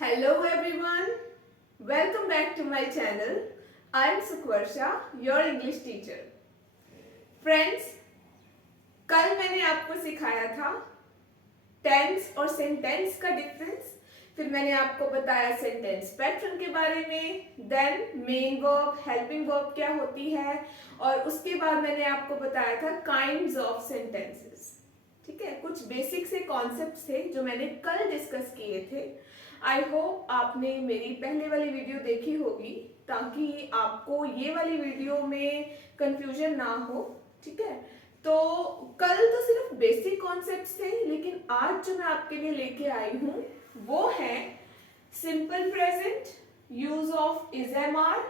Hello everyone, welcome back to my channel. I am Sukvarsha, your English teacher. Friends, कल मैंने आपको सिखाया था टेंस और सेंटेंस का डिफरेंस, फिर मैंने आपको बताया सेंटेंस पैटर्न के बारे में, then main verb, helping verb क्या होती है, और उसके बाद मैंने आपको बताया था काइंड्स ऑफ सेंटेंसेस. ठीक है, कुछ बेसिक से कॉन्सेप्ट्स थे जो मैंने कल डिस्कस किए थे. आई होप आपने मेरी पहले वाली वीडियो देखी होगी ताकि आपको ये वाली वीडियो में कंफ्यूजन ना हो. ठीक है, तो कल तो सिर्फ बेसिक कॉन्सेप्ट्स थे, लेकिन आज जो मैं आपके लिए लेके आई हूँ वो है simple present, use of is am are,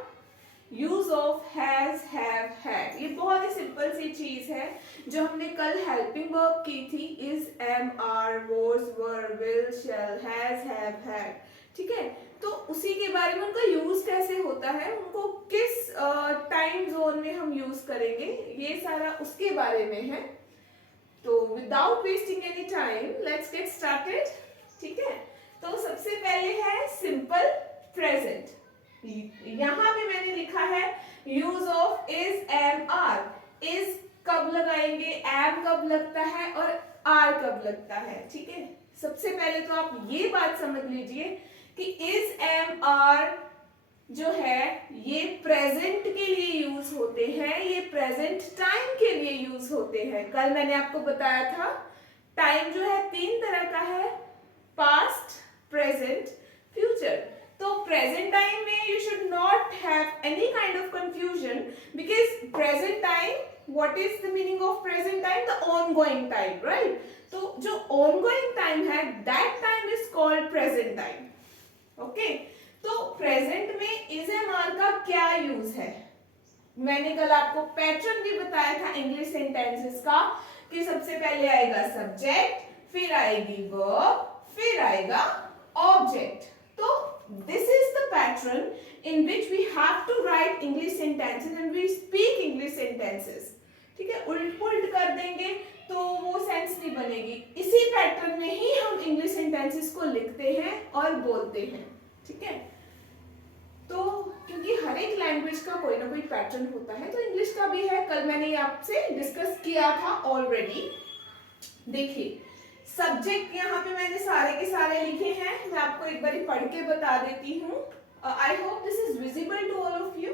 use of has, have, had. ये बहुत ही सिंपल सी चीज है जो हमने कल हेल्पिंग वर्ब की थी. Is, am, are, was, were, will, shall, has, have, had. ठीक है, तो उसी के बारे में उनका यूज कैसे होता है, उनको किस टाइम जोन में हम यूज करेंगे, ये सारा उसके बारे में है. तो without wasting any time let's get started. ठीक है, तो सबसे पहले है सिंपल प्रेजेंट. यहां पे मैंने लिखा है use of is, am, are. Is कब लगाएंगे, एम कब लगता है और आर कब लगता है. ठीक है, सबसे पहले तो आप ये बात समझ लीजिए कि इज, एम, आर जो है ये प्रेजेंट के लिए यूज होते हैं, ये प्रेजेंट टाइम के लिए यूज होते हैं. कल मैंने आपको बताया था टाइम जो है तीन तरह का है, पास्ट, प्रेजेंट, फ्यूचर. तो प्रेजेंट टाइम में you should not have any kind of confusion because present time, what is the meaning of present time? The ongoing time, right? तो जो ongoing time है that time is called present time. Okay? तो present में is and are का क्या use है? मैंने कल आपको पैटर्न भी बताया था इंग्लिश सेंटेंसेस का कि सबसे पहले आएगा सब्जेक्ट, फिर आएगी वर्ब, फिर आएगा ऑब्जेक्ट. तो this is the pattern in which we have to write English sentences and we speak English sentences. ठीक है, उल्ट पुल्ट कर देंगे तो वो सेंस नहीं बनेगी. इसी पैटर्न में ही हम इंग्लिश सेंटेंसेस को लिखते हैं और बोलते हैं. ठीक है, तो क्योंकि हर एक लैंग्वेज का कोई ना कोई पैटर्न होता है, तो इंग्लिश का भी है. कल मैंने आपसे डिस्कस किया था ऑलरेडी. देखिए, सब्जेक्ट यहाँ पे मैंने सारे के सारे लिखे हैं, मैं आपको एक बार पढ़ के बता देती हूँ. I hope this is visible to all of you.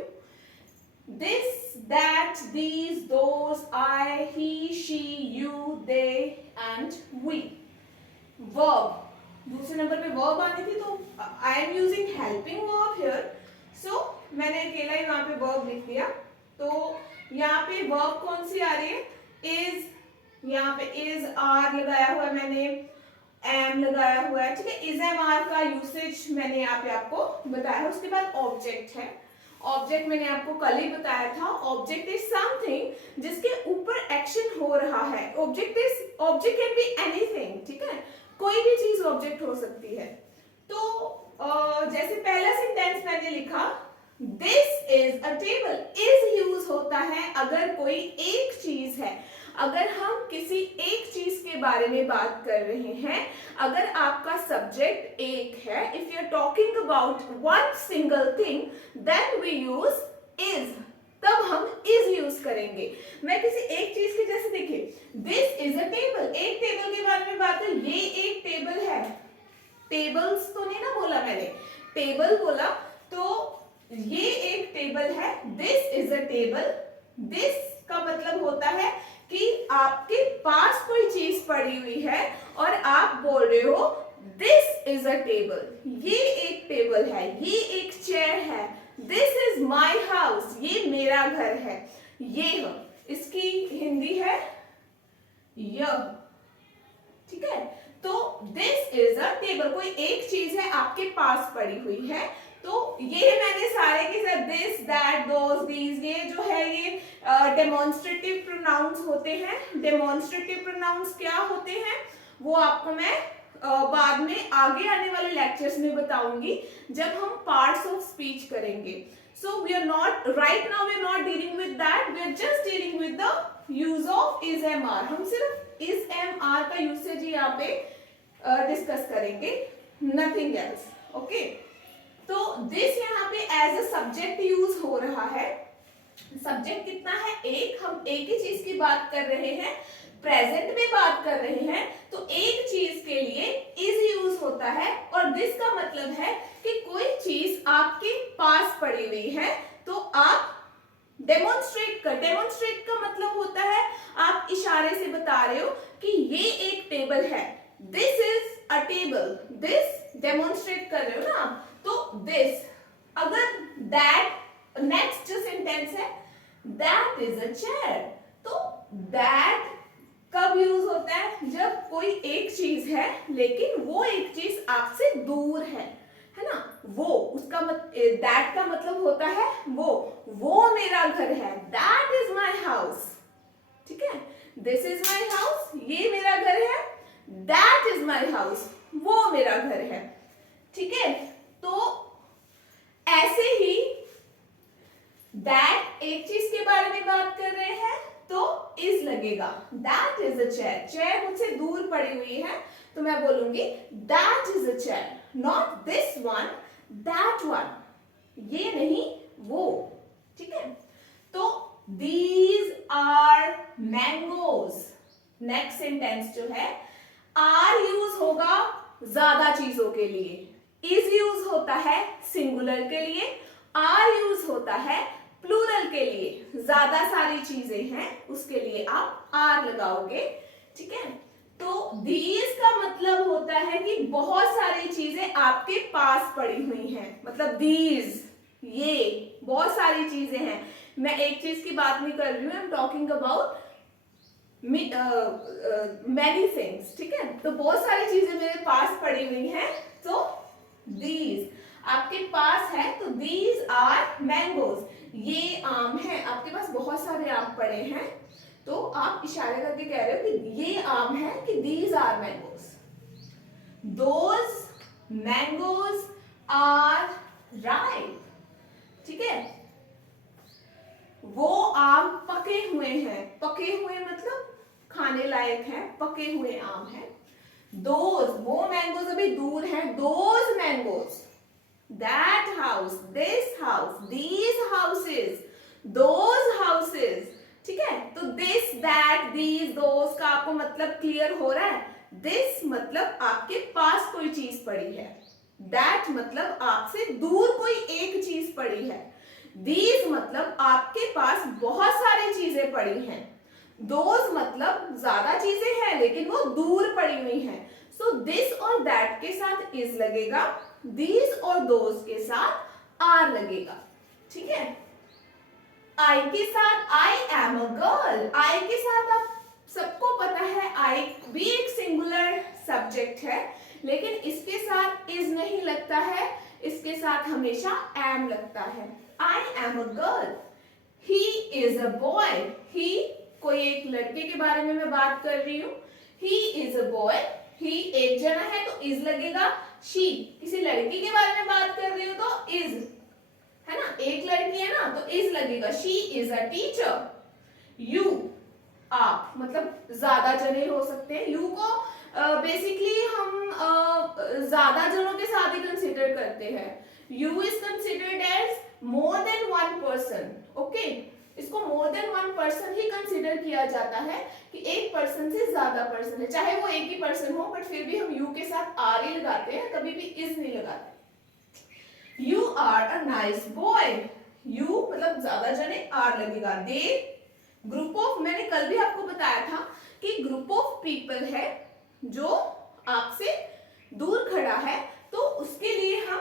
This, that, these, those, I, he, she, you, they and we. Verb, दूसरे नंबर पे वर्ब आनी थी, तो I am using helping verb here. So मैंने अकेला ही वहां पे वर्ब लिख दिया. तो यहाँ पे वर्ब कौन सी आ रही है? इज, यहाँ पे इज, आर लगाया हुआ है मैंने, एम लगाया हुआ है. ठीक है, इज, एम, आर का यूसेज मैंने यहाँ पे आपको बताया है. उसके बाद ऑब्जेक्ट है. ऑब्जेक्ट मैंने आपको कल ही बताया था. ऑब्जेक्ट इज समथिंग जिसके ऊपर एक्शन हो रहा है. Object can be anything. ठीक है, कोई भी चीज ऑब्जेक्ट हो सकती है. तो जैसे पहला सेंटेंस मैंने लिखा, this is a table. Is use होता है अगर कोई एक चीज है, अगर हम किसी एक चीज के बारे में बात कर रहे हैं, अगर आपका सब्जेक्ट एक है, if you are talking about one single thing, then we use is. तब हम इज यूज करेंगे. मैं किसी एक चीज के जैसे देखिए, दिस इज अ टेबल. एक टेबल के बारे में बात है, ये एक टेबल है. टेबल्स तो नहीं ना बोला मैंने, टेबल बोला. तो ये एक टेबल है, this is a table. This का मतलब होता है कि आपके पास कोई चीज पड़ी हुई है और आप बोल रहे हो दिस इज अ टेबल. ये एक टेबल है, ये एक चेयर है. दिस इज माई हाउस, ये मेरा घर है. ये इसकी हिंदी है यह. ठीक है, तो दिस इज अ टेबल, कोई एक चीज है आपके पास पड़ी हुई है. तो ये मैंने सारे के साथ दिस, दैट, दोस, दीज, ये जो है ये डेमोन्स्ट्रेटिव प्रोनाउंस होते हैं. डेमोन्स्ट्रेटिव प्रोनाउंस क्या होते हैं वो आपको मैं बाद में आगे आने वाले लेक्चर्स में बताऊंगी जब हम पार्ट्स ऑफ स्पीच करेंगे. So we are not right now, we are not dealing with that, we are just dealing with the use of is, am, are. हम सिर्फ इज, एम, आर का यूसेज ही यहाँ पे डिस्कस करेंगे, nothing else. Okay, तो this यहाँ पे एज अ सब्जेक्ट यूज हो रहा है। सब्जेक्ट कितना है, एक, हम एक ही चीज की बात कर रहे हैं, प्रेजेंट में बात कर रहे हैं, तो एक चीज के लिए इज यूज होता है। और दिस का मतलब है कि कोई चीज आपके पास पड़ी हुई है तो आप डेमोन्स्ट्रेट का मतलब होता है आप इशारे से बता रहे हो कि ये एक टेबल है, this is a table, this demonstrate कर रहे हो ना आप, तो दिस। अगर दैट नेक्स्ट सेंटेंस है दैट इज अ चेयर, तो दैट कब यूज होता है, जब कोई एक चीज है लेकिन वो एक चीज आपसे दूर है ना, वो उसका दैट का मतलब होता है वो मेरा घर है, दैट इज माई हाउस, ठीक है, दिस इज माई हाउस, ये मेरा घर है, दैट इज माई हाउस, वो मेरा घर है, ठीक है। तो ऐसे ही दैट एक चीज के बारे में बात कर रहे हैं तो इज लगेगा, that is a chair, chair मुझसे दूर पड़ी हुई है तो मैं बोलूंगी that is a chair, not this one, that one, ये नहीं वो, ठीक है। तो these are mangoes, next sentence जो है आर यूज होगा ज्यादा चीजों के लिए, इज यूज होता है सिंगुलर के लिए, आर यूज होता है प्लूरल के लिए, ज्यादा सारी चीजें हैं उसके लिए आप आर लगाओगे, ठीक है। तो these का मतलब होता है कि बहुत सारी चीजें आपके पास पड़ी हुई हैं, मतलब these, ये बहुत सारी चीजें हैं, मैं एक चीज की बात नहीं कर रही हूँ, I am talking about many things, ठीक है। तो बहुत सारी चीजें मेरे पास पड़ी हुई हैं, तो these आपके पास है तो these are mangoes, ये आम है, आपके पास बहुत सारे आम पड़े हैं तो आप इशारे करके कह रहे हो कि ये आम है, कि these are mangoes, those mangoes are ripe, ठीक है। वो आम पके हुए हैं, पके हुए मतलब खाने लायक हैं, पके हुए आम हैं। दोज, वो मैंगोज अभी दूर हैं, those mangoes, that house, this house, these houses, those houses, ठीक है। तो दिस, दैट, दीज, दोज का आपको मतलब क्लियर हो रहा है। दिस मतलब आपके पास कोई चीज पड़ी है, दैट मतलब आपसे दूर कोई एक चीज पड़ी है, दीज मतलब आपके पास बहुत सारी चीजें पड़ी हैं, दोज मतलब ज्यादा चीजें हैं लेकिन वो दूर पड़ी हुई हैं। सो दिस और दैट के साथ इज लगेगा, दीज और दोज के साथ आर लगेगा, ठीक है। आई के साथ आई एम अ गर्ल, आई के साथ आप सबको पता है आई भी एक सिंगुलर सब्जेक्ट है, लेकिन इसके साथ इज नहीं लगता है, इसके साथ हमेशा एम लगता है। I am a girl, he is a boy, he कोई एक लड़के के बारे में मैं बात कर रही हूँ, ही इज अ बॉय, ही एक जना है तो इज लगेगा, शी किसी लड़की के बारे में बात कर रही हूँ तो इज, है ना, एक लड़की है ना तो इज लगेगा, she is a teacher, you आप मतलब ज्यादा जने हो सकते हैं, यू को बेसिकली हम ज्यादा जनों के साथ ही कंसिडर करते हैं, you is considered as more than one person, okay, इसको मोर देन वन पर्सन ही कंसिडर किया जाता है कि एक पर्सन से ज्यादा पर्सन है, चाहे वो एक ही पर्सन हो बट फिर भी हम यू के साथ आर ही लगाते हैं, कभी भी इज नहीं लगाते। You are a nice boy, you मतलब ज्यादा जने आर लगेगा। दे ग्रुप ऑफ, मैंने कल भी आपको बताया था कि ग्रुप ऑफ पीपल है जो आपसे दूर खड़ा है तो उसके लिए हम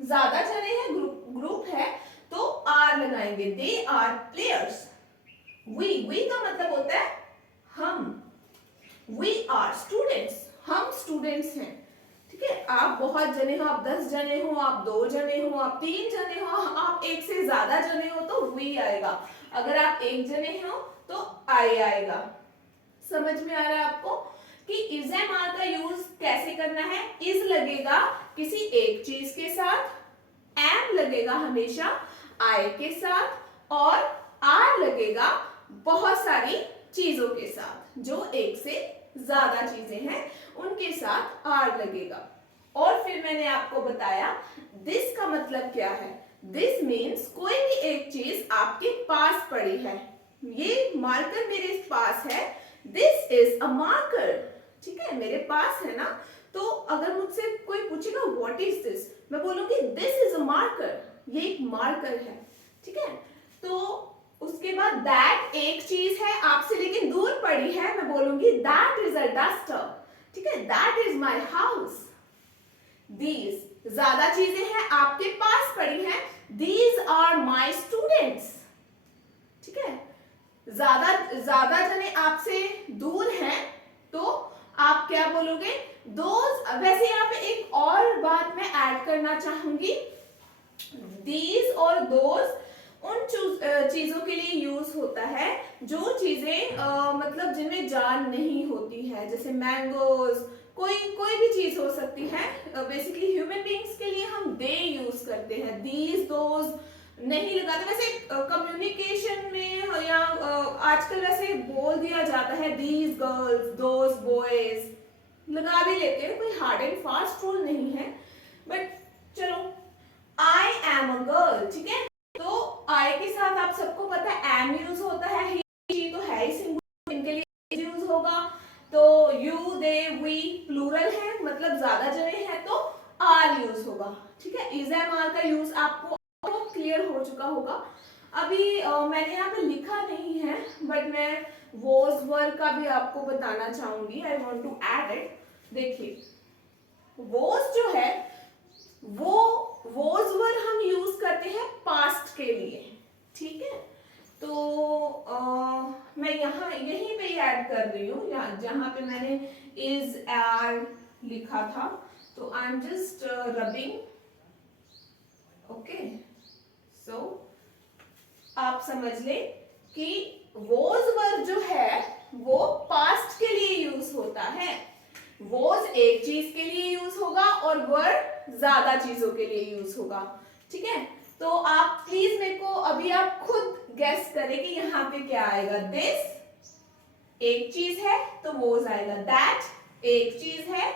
ज्यादा जने हैं, ग्रुप है तो आर लगाएंगे। दे आर प्लेयर्स, वी का मतलब होता है हम, वी आर स्टूडेंट्स, हम स्टूडेंट्स हैं, ठीक है। आप बहुत जने हो, आप 10 जने हो, आप 2 जने हो, आप 3 जने हो, आप एक से ज्यादा जने हो तो वी आएगा, अगर आप एक जने हो तो आई आएगा। समझ में आ रहा है आपको कि इज एम आर का यूज कैसे करना है। इज लगेगा किसी एक चीज के साथ, एम लगेगा हमेशा आई के साथ, और आर लगेगा बहुत सारी चीजों के साथ, जो एक से ज्यादा चीजें हैं उनके साथ आर लगेगा। और फिर मैंने आपको बताया दिस का मतलब क्या है। दिस मीन्स कोई भी एक चीज आपके पास पड़ी है, ये मार्कर मेरे पास है, दिस इज अ मार्कर, ठीक है, मेरे पास है ना। तो अगर मुझसे कोई पूछेगा व्हाट इज दिस, मैं बोलूंगी दिस इज अ मार्कर, ये एक मार्कर है, ठीक है। तो उसके बाद दैट एक चीज है आपसे लेकिन दूर पड़ी है, मैं बोलूंगी दैट इज अ डस्टर, ठीक है, that is my house. These ज्यादा चीजें हैं आपके पास पड़ी हैं, दीज आर माय स्टूडेंट्स, ठीक है। ज्यादा ज्यादा जने आपसे दूर हैं तो आप क्या बोलोगे, दोज। वैसे यहाँ पे एक और बात मैं ऐड करना चाहूंगी, दीज और दोज उन चीजों के लिए यूज होता है जो चीजें मतलब जिनमें जान नहीं होती है, जैसे मैंगोज, कोई कोई भी चीज हो सकती है। बेसिकली ह्यूमन बींग्स के लिए हम दे यूज करते हैं, दीज दोज नहीं लगाते। वैसे कम्युनिकेशन में या आजकल वैसे बोल दिया जाता है दीज गर्ल्स दोज बॉयज, लगा भी लेते हैं, कोई हार्ड एंड फास्ट रूल नहीं है। बट चलो, आई एम अ गर्ल, ठीक है। तो आई के साथ आप सबको पता है एम यूज होता है, ही शी तो है ही सिंगुलर, इनके लिए यूज होगा। तो यू दे वी प्लूरल है, मतलब ज्यादा जने हैं तो आर यूज होगा, ठीक है। इज एम आर का यूज आपको क्लियर हो चुका होगा। अभी मैंने यहाँ पे लिखा नहीं है बट मैं वॉज वर का भी आपको बताना चाहूंगी, I want to add it. देखिए वॉज जो है वो वॉज वर हम यूज करते हैं पास्ट के लिए, ठीक है। तो मैं यहाँ यहीं पे ऐड कर रही हूँ, जहां पे मैंने इज आर लिखा था, तो I am just rubbing, okay. So आप समझ ले कि वॉज वर्ब जो है वो पास्ट के लिए यूज होता है, वॉज एक चीज के लिए यूज होगा और वर्ब ज्यादा चीजों के लिए यूज होगा, ठीक है। तो आप प्लीज मेरे को अभी आप खुद गेस करें कि यहाँ पे क्या आएगा। दिस एक चीज है तो वॉज आएगा, दैट एक चीज है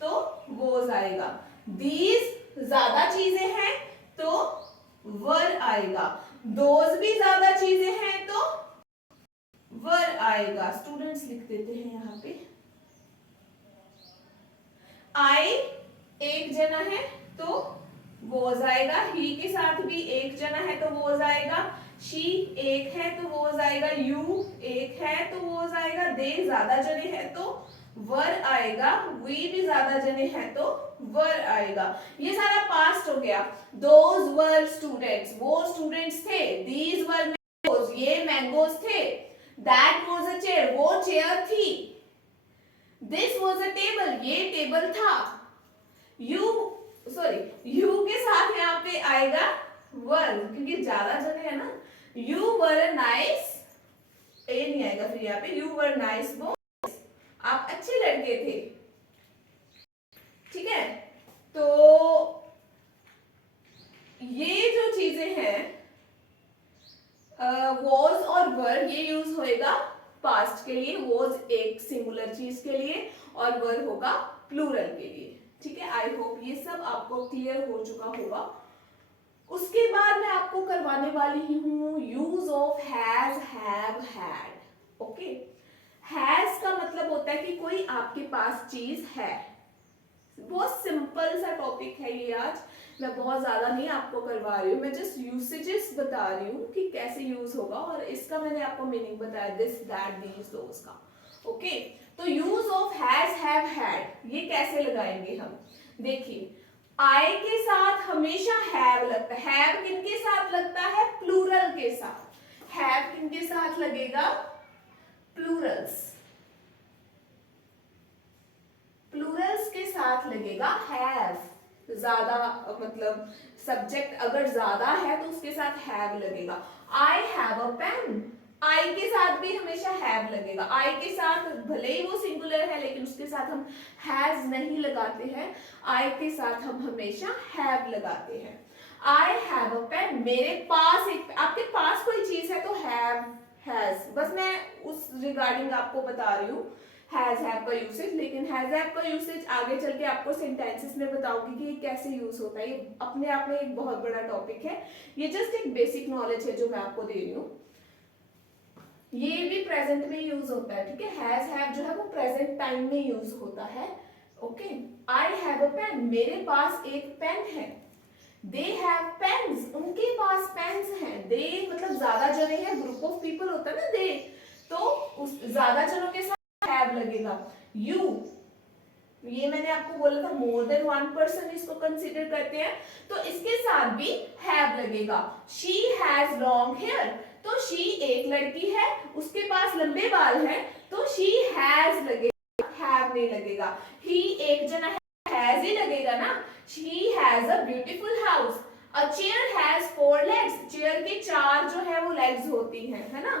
तो वॉज आएगा, दीज ज्यादा चीजें हैं तो वर आएगा, दोज भी ज्यादा चीजें हैं तो वर आएगा। स्टूडेंट्स लिख देते हैं यहाँ पे, आई एक जना है तो वॉज आएगा, ही के साथ भी एक जना है तो वॉज आएगा, शी एक है तो वॉज आएगा, यू एक है तो वॉज आएगा, दे ज्यादा जने हैं तो वर आएगा, वी भी ज्यादा जने हैं तो वर आएगा। ये सारा पास्ट हो गया। दोज वर स्टूडेंट्स, वो स्टूडेंट्स थे, दीज वर मैंगोज, ये मैंगोज थे, दैट वाज अ चेयर, वो चेयर थी, दिस वाज अ टेबल, ये टेबल था, यू यू के साथ यहाँ पे आएगा वर, क्योंकि ज्यादा जने है ना, यू वर नाइस, ए नहीं आएगा फिर यहाँ पे, यू वर नाइस बॉयज, आप अच्छे लड़के थे, ठीक है। तो ये जो चीजें हैं वॉज और वर, ये यूज होएगा पास्ट के लिए, वॉज एक सिंगुलर चीज के लिए और वर होगा प्लूरल के लिए, ठीक है। आई होप ये सब आपको क्लियर हो चुका होगा। उसके बाद मैं आपको करवाने वाली हूँ use of has, have, had, okay. Has का मतलब होता है कि कोई आपके पास चीज है, बहुत सिंपल सा टॉपिक है ये, आज मैं बहुत ज्यादा नहीं आपको करवा रही हूँ, मैं जस्ट यूसेजेस बता रही हूँ कि कैसे यूज होगा, और इसका मैंने आपको मीनिंग बताया, दिस दैट दीज दोस का, ओके। तो use of has, have, had ये कैसे लगाएंगे हम, देखिए आई के साथ हमेशा हैव लगता है, हैव किनके साथ लगता है, प्लूरल के साथ, हैव किनके साथ लगेगा, प्लूरल्स, प्लूरल्स के साथ लगेगा हैव, ज्यादा मतलब सब्जेक्ट अगर ज्यादा है तो उसके साथ हैव लगेगा। आई हैव अ पेन, आई के साथ भी हमेशा हैव लगेगा, आई के साथ भले ही वो सिंगुलर है लेकिन उसके साथ हम हैज नहीं लगाते हैं, आई के साथ हम हमेशा हैव लगाते हैं। आई हैव अ पेन, मेरे पास एक, आपके पास कोई चीज है तो हैव, हैज, बस मैं उस रिगार्डिंग आपको बता रही हूँ हैज हैव का यूसेज, लेकिन हैज हैव का यूसेज आगे चल के आपको सेंटेंसेस में बताऊंगी कि ये कैसे यूज होता है। ये अपने आप में एक बहुत बड़ा टॉपिक है, ये जस्ट एक बेसिक नॉलेज है जो मैं आपको दे रही हूँ। ये भी प्रेजेंट में यूज होता है, ठीक है। हैज हैव जो है वो प्रेजेंट टाइम में यूज होता है। Okay, I have a pen, मेरे पास एक पेन है। दे हैव पेन्स, उनके पास पेन्स हैं। दे मतलब ज्यादा जने हैं, ग्रुप ऑफ पीपल होता है ना दे, तो उस ज्यादा जनों के साथ हैव लगेगा। यू, ये मैंने आपको बोला था मोर देन वन पर्सन इसको कंसीडर करते हैं, तो इसके साथ भी हैव लगेगा। शी हैज लॉन्ग हेयर, तो शी एक लड़की है, उसके पास लंबे बाल हैं, तो शी हैज लगेगा, हैव नहीं लगेगा। ही एक जना है, हैज ही लगेगा ना। She has a beautiful house. A chair has four legs, chair के चार जो है वो लेग्स होती हैं, है ना।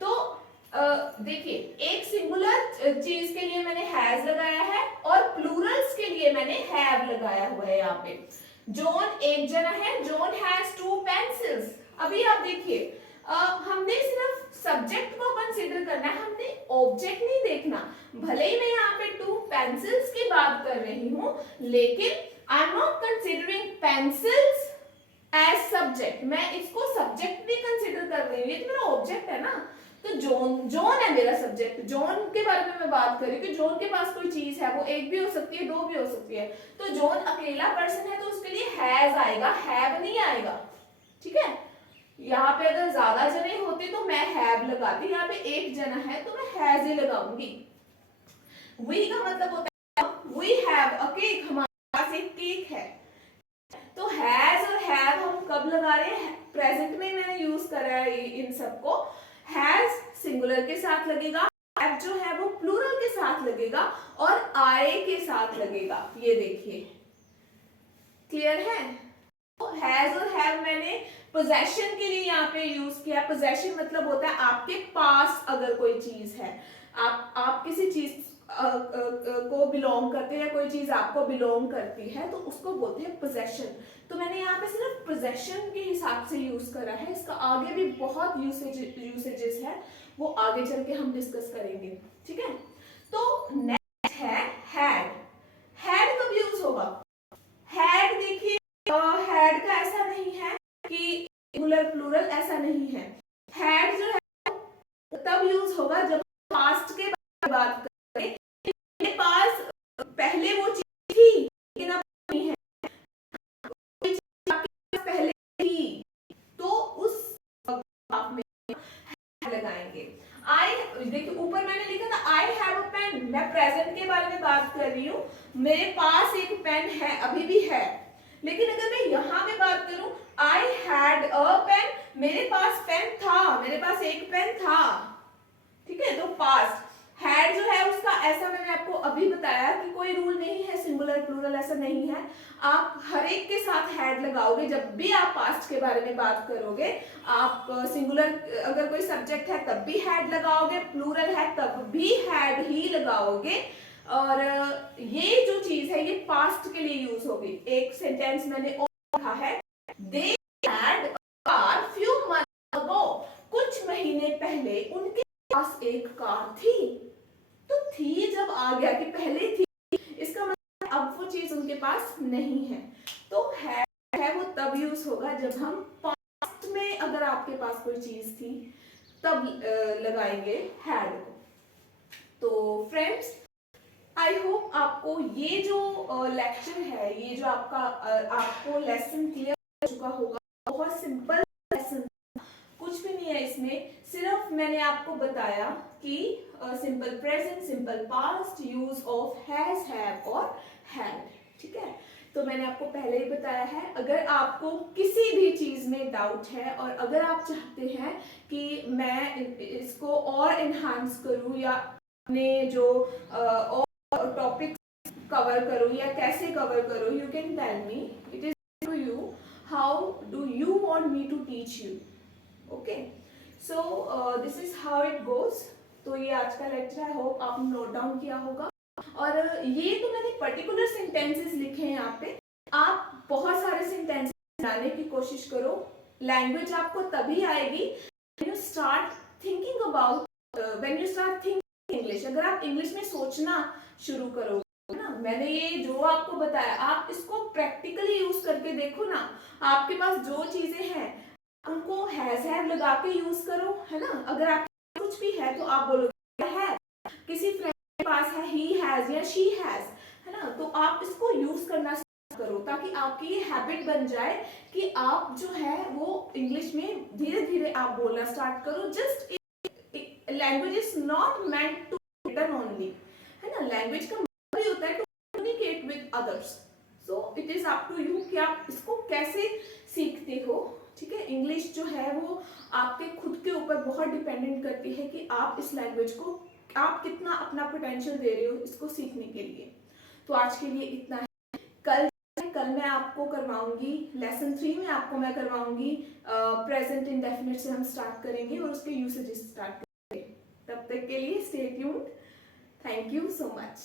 तो देखिए, एक सिंगुलर चीज के लिए मैंने हैज लगाया है और प्लूरल्स के लिए मैंने हैव लगाया हुआ है यहाँ पे। जॉन एक जना है, जॉन हैज टू पेंसिल्स। अभी आप देखिए, हमने सिर्फ सब्जेक्ट को कंसीडर करना है, हमने ऑब्जेक्ट नहीं देखना। भले ही मैं यहाँ पे टू पेंसिल्स की बात कर रही हूँ, लेकिन I am not considering pencils as subject. मैं इसको सब्जेक्ट नहीं कंसीडर कर रही हूँ, ये तो मेरा ऑब्जेक्ट है ना। तो जॉन, जॉन है मेरा सब्जेक्ट। जॉन के बारे में मैं बात कर रही हूँ कि जॉन के पास कोई चीज है, वो एक भी हो सकती है, दो भी हो सकती है। तो जॉन अकेला पर्सन है, तो उसके लिए हैज आएगा, हैव नहीं आएगा, ठीक है। यहाँ पे अगर ज्यादा जने होते तो मैं हैव लगाती, यहाँ पे एक जना है तो मैं हैज ही लगाऊंगी। वी का मतलब होता है वी हैव अ केक, हमारे पास एक केक है। तो हैज और हैव हम कब लगा रहे हैं? प्रेजेंट में मैंने यूज करा है इन सबको। हैज सिंगुलर के साथ लगेगा, हैव जो है वो प्लूरल के साथ लगेगा और आई के साथ लगेगा। ये देखिए, क्लियर है। तो हैज और हैव मैंने पोजेशन के लिए यहाँ पे यूज किया। पोजेशन मतलब होता है आपके पास अगर कोई चीज है, आप किसी चीज को बिलोंग करते हैं, कोई चीज आपको बिलोंग करती है, तो उसको बोलते हैं पोजेशन। तो मैंने यहाँ पे सिर्फ पोजेशन के हिसाब से यूज करा है। इसका आगे भी बहुत यूसेजेस है, वो आगे चल के हम डिस्कस करेंगे, ठीक है। तो नेक्स्ट है हैड। हैड कब यूज होगा? हैड देखिए, हैड का ऐसा नहीं है कि सिंगुलर प्लूरल, ऐसा नहीं है। हैड जो है तब यूज होगा जब पास्ट के बारे में बात करें। मेरे पास पहले वो चीज थी लेकिन अब नहीं है, कोई चीज आपके पास पहले थी, तो उस आप में लगाएंगे। आई, देखिए ऊपर मैंने लिखा था आई हैव अ पेन, मैं प्रेजेंट के बारे में बात कर रही हूँ। मेरे पास एक पेन है, अभी भी है। लेकिन अगर मैं यहाँ पे बात करूं, आई हैड अ पेन, मेरे पास पेन था, मेरे पास एक पेन था, ठीक है। तो पास्ट। हैड जो है उसका ऐसा मैंने आपको अभी बताया कि कोई रूल नहीं है, सिंगुलर प्लूरल ऐसा नहीं है। आप हर एक के साथ हैड लगाओगे जब भी आप पास्ट के बारे में बात करोगे। आप सिंगुलर अगर कोई सब्जेक्ट है तब भी हैड लगाओगे, प्लूरल है तब भी हैड ही लगाओगे। और ये जो चीज है ये पास्ट के लिए यूज होगी। एक सेंटेंस मैंने और लिखा है, they had a car few months ago, कुछ महीने पहले उनके पास एक कार थी। तो थी जब आ गया कि पहले थी, इसका मतलब अब वो चीज उनके पास नहीं है। तो है वो तब यूज होगा जब हम पास्ट में अगर आपके पास कोई चीज थी तब लगाएंगे हैड को। तो फ्रेंड्स, आई होप आपको ये जो लेक्चर है, ये जो आपको लेसन क्लियर हो चुका होगा। बहुत सिंपल लेसन, कुछ भी नहीं है इसमें, सिर्फ मैंने आपको बताया कि simple present, simple past, use of has, have और हैड, ठीक है। तो मैंने आपको पहले ही बताया है। अगर आपको किसी भी चीज में डाउट है और अगर आप चाहते हैं कि मैं इसको और एनहांस करूं या अपने जो और टॉपिक कवर करूं या कैसे कवर करूं, you can tell me, it is to you, how do you want me to teach you. Okay, so this is how it goes. तो ये आज का लेक्चर, आई होप आपने नोट डाउन किया होगा। और ये तो मैंने पर्टिकुलर सेंटेंसेस लिखे हैं यहाँ पे, आप बहुत सारे सेंटेंसेस बनाने की कोशिश करो। लैंग्वेज आपको तभी आएगी when you start thinking about when you start thinking English, अगर आप इंग्लिश में सोचना शुरू करोगे ना, मैंने ये जो आपको बताया आप इसको प्रैक्टिकली यूज करके देखो ना, आपके पास जो चीजें हैं उनको हैव लगा के यूज करो, है ना। अगर आप कुछ भी है तो आप बोलोगे है, किसी फ्रेंड के पास है ही हैज या शी हैज, है ना, तो आप इसको यूज करना करो ताकि आपकी ये हैबिट बन जाए कि आप जो है वो इंग्लिश में धीरे धीरे आप बोलना स्टार्ट करो। Just language is not meant to written only, है ना, लैंग्वेज का मतलब ही होता है to communicate with others. So it is up to you कि आप इसको कैसे सीखते हो, ठीक है। इंग्लिश जो है वो आपके खुद के ऊपर बहुत डिपेंडेंट करती है कि आप इस लैंग्वेज को आप कितना अपना पोटेंशियल दे रहे हो इसको सीखने के लिए। तो आज के लिए इतना है। कल मैं आपको करवाऊंगी लेसन 3 में आपको मैं करवाऊंगी प्रेजेंट इंडेफिनिट से हम स्टार्ट करेंगे और उसके यूसेजेस स्टार्ट करेंगे। तब तक के लिए stay tuned. Thank you so much.